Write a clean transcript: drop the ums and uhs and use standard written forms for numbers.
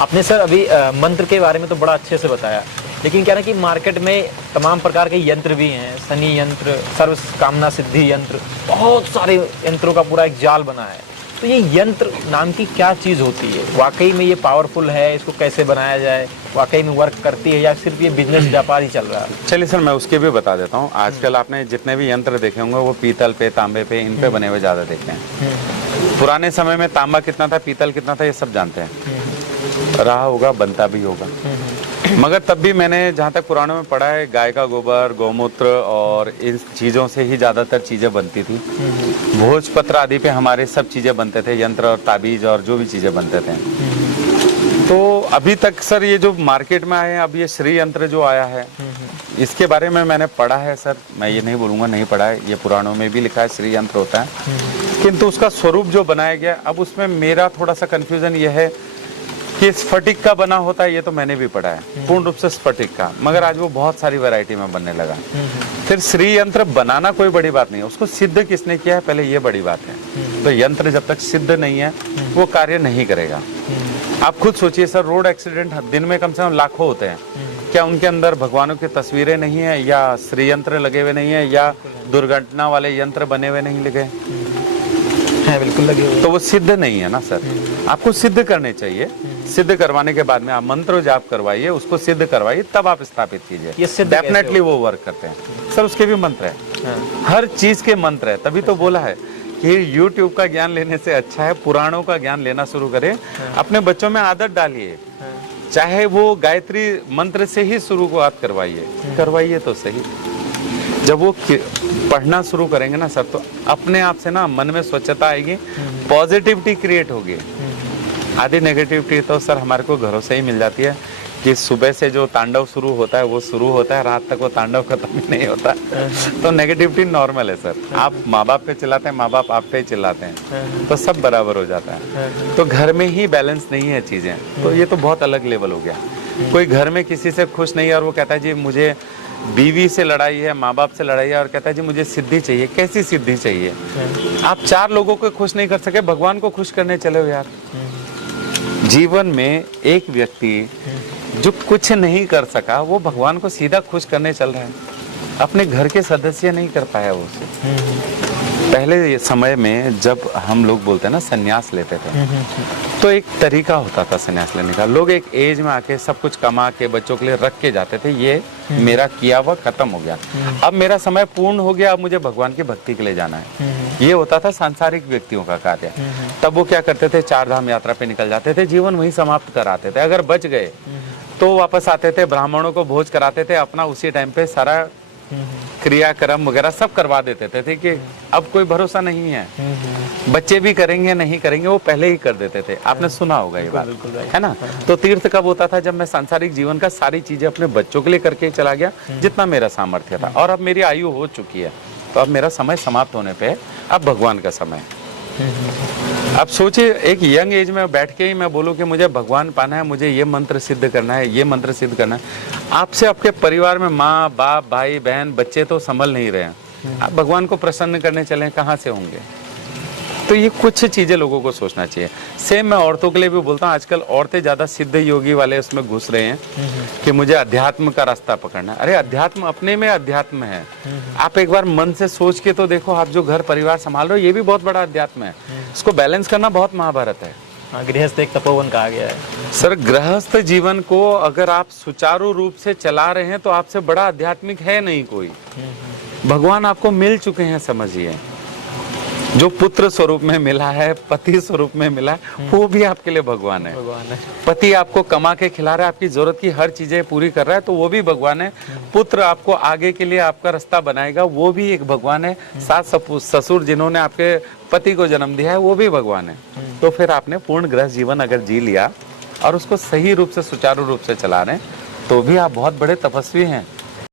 आपने सर अभी मंत्र के बारे में तो बड़ा अच्छे से बताया, लेकिन क्या ना कि मार्केट में तमाम प्रकार के यंत्र भी हैं, शनि यंत्र, सर्व कामना सिद्धि यंत्र, बहुत सारे यंत्रों का पूरा एक जाल बना है। तो ये यंत्र नाम की क्या चीज़ होती है? वाकई में ये पावरफुल है? इसको कैसे बनाया जाए? वाकई में वर्क करती है या सिर्फ ये बिजनेस व्यापार ही चल रहा है? चलिए सर, मैं उसके भी बता देता हूँ। आजकल आपने जितने भी यंत्र देखे होंगे वो पीतल पे, तांबे पे, इन पे बने हुए ज़्यादा देखे हैं। पुराने समय में तांबा कितना था, पीतल कितना था, ये सब जानते हैं। रहा होगा, बनता भी होगा। मगर तब भी मैंने जहाँ तक पुराणों में पढ़ा है, गाय का गोबर, गौमूत्र और इन चीज़ों से ही ज़्यादातर चीज़ें बनती थी। भोजपत्र आदि पे हमारे सब चीज़ें बनते थे, यंत्र और ताबीज और जो भी चीज़ें बनते थे। तो अभी तक सर ये जो मार्केट में आए हैं, अब ये श्री यंत्र जो आया है, इसके बारे में मैंने पढ़ा है सर। मैं ये नहीं बोलूँगा नहीं पढ़ा है, ये पुराणों में भी लिखा है श्री यंत्र होता है, किंतु उसका स्वरूप जो बनाया गया, अब उसमें मेरा थोड़ा सा कन्फ्यूज़न ये है कि स्फटिक का बना होता है, ये तो मैंने भी पढ़ा है, पूर्ण रूप से स्फटिक का, मगर आज वो बहुत सारी वैरायटी में बनने लगा। फिर श्री यंत्र बनाना कोई बड़ी बात नहीं है, उसको सिद्ध किसने किया है पहले, ये बड़ी बात है। तो यंत्र जब तक सिद्ध नहीं है वो कार्य नहीं करेगा। आप खुद सोचिए सर, रोड एक्सीडेंट दिन में कम से कम लाखों होते हैं, क्या उनके अंदर भगवानों की तस्वीरें नहीं है, या श्री यंत्र लगे हुए नहीं है, या दुर्घटना वाले यंत्र बने हुए नहीं लगे है? बिल्कुल लगे हुए। तो वो सिद्ध नहीं है ना सर। आपको सिद्ध करने चाहिए, सिद्ध करवाने के बाद में आप मंत्र जाप करवाइए, उसको सिद्ध करवाइए, तब आप स्थापित कीजिए। डेफिनेटली वो वर्क करते हैं सर। उसके भी मंत्र है, हर चीज के मंत्र है। तभी तो बोला है कि YouTube का ज्ञान लेने से अच्छा है पुराणों का ज्ञान लेना शुरू करें। अपने बच्चों में आदत डालिए, चाहे वो गायत्री मंत्र से ही शुरुआत करवाइए तो सही। जब वो पढ़ना शुरू करेंगे ना सर, तो अपने आप से ना मन में स्वच्छता आएगी, पॉजिटिविटी क्रिएट होगी। आधी नेगेटिविटी तो सर हमारे को घरों से ही मिल जाती है कि सुबह से जो तांडव शुरू होता है वो शुरू होता है, रात तक वो तांडव खत्म ही नहीं होता। तो नेगेटिविटी नॉर्मल है सर। आप माँ बाप पे चिल्लाते हैं, माँ बाप आप पे चिल्लाते हैं, तो सब बराबर हो जाता है। तो घर में ही बैलेंस नहीं है चीजें, तो ये तो बहुत अलग लेवल हो गया। कोई घर में किसी से खुश नहीं है और वो कहता है जी मुझे बीवी से लड़ाई है, माँ बाप से लड़ाई है, और कहता है जी मुझे सिद्धि चाहिए। कैसी सिद्धि चाहिए? आप 4 लोगों को खुश नहीं कर सके, भगवान को खुश करने चले हो यार। जीवन में एक व्यक्ति जो कुछ नहीं कर सका, वो भगवान को सीधा खुश करने चल रहा है, अपने घर के सदस्य नहीं कर पाया वो उसे। पहले समय में जब हम लोग बोलते हैं ना संन्यास लेते थे, तो एक तरीका होता था संन्यास लेने का। लोग एक एज में आके सब कुछ कमा के बच्चों के लिए रख के जाते थे, ये मेरा किया हुआ खत्म हो गया, अब मेरा समय पूर्ण हो गया, अब मुझे भगवान की भक्ति के लिए जाना है। ये होता था सांसारिक व्यक्तियों का कार्य। तब वो क्या करते थे, 4 धाम यात्रा पे निकल जाते थे, जीवन वहीं समाप्त कराते थे। अगर बच गए तो वापस आते थे, ब्राह्मणों को भोज कराते थे, अपना उसी टाइम पे सारा क्रियाक्रम वगैरह सब करवा देते थे कि अब कोई भरोसा नहीं है, बच्चे भी करेंगे नहीं करेंगे, वो पहले ही कर देते थे। आपने सुना होगा ये बात, है ना? तो तीर्थ कब होता था? जब मैं सांसारिक जीवन का सारी चीजें अपने बच्चों के लिए करके चला गया, जितना मेरा सामर्थ्य था, और अब मेरी आयु हो चुकी है, तो अब मेरा समय समाप्त होने पे अब भगवान का समय। अब सोचिए, एक यंग एज में बैठ के ही मैं बोलूं कि मुझे भगवान पाना है, मुझे ये मंत्र सिद्ध करना है, ये मंत्र सिद्ध करना है। आपसे आपके परिवार में माँ बाप भाई बहन बच्चे तो संभल नहीं रहे हैं, आप भगवान को प्रसन्न करने चले, कहाँ से होंगे? तो ये कुछ चीजें लोगों को सोचना चाहिए। सेम मैं औरतों के लिए भी बोलता हूँ, आजकल औरतें ज्यादा सिद्ध योगी वाले उसमें घुस रहे हैं कि मुझे अध्यात्म का रास्ता पकड़ना है। अरे अध्यात्म अपने में अध्यात्म है। आप एक बार मन से सोच के तो देखो, आप जो घर परिवार संभाल रहे हो ये भी बहुत बड़ा अध्यात्म है। इसको बैलेंस करना बहुत महाभारत है। गृहस्थ एक तपोवन कहा गया है सर। गृहस्थ जीवन को अगर आप सुचारू रूप से चला रहे हैं तो आपसे बड़ा आध्यात्मिक है नहीं कोई। भगवान आपको मिल चुके हैं, समझिए। जो पुत्र स्वरूप में मिला है, पति स्वरूप में मिला है, वो भी आपके लिए भगवान है। पति आपको कमा के खिला रहा है, आपकी जरूरत की हर चीजें पूरी कर रहा है, तो वो भी भगवान है। पुत्र आपको आगे के लिए आपका रास्ता बनाएगा, वो भी एक भगवान है। सास ससुर जिन्होंने आपके पति को जन्म दिया है, वो भी भगवान है। तो फिर आपने पूर्ण गृह जीवन अगर जी लिया और उसको सही रूप से सुचारू रूप से चला रहे हैं, तो भी आप बहुत बड़े तपस्वी हैं।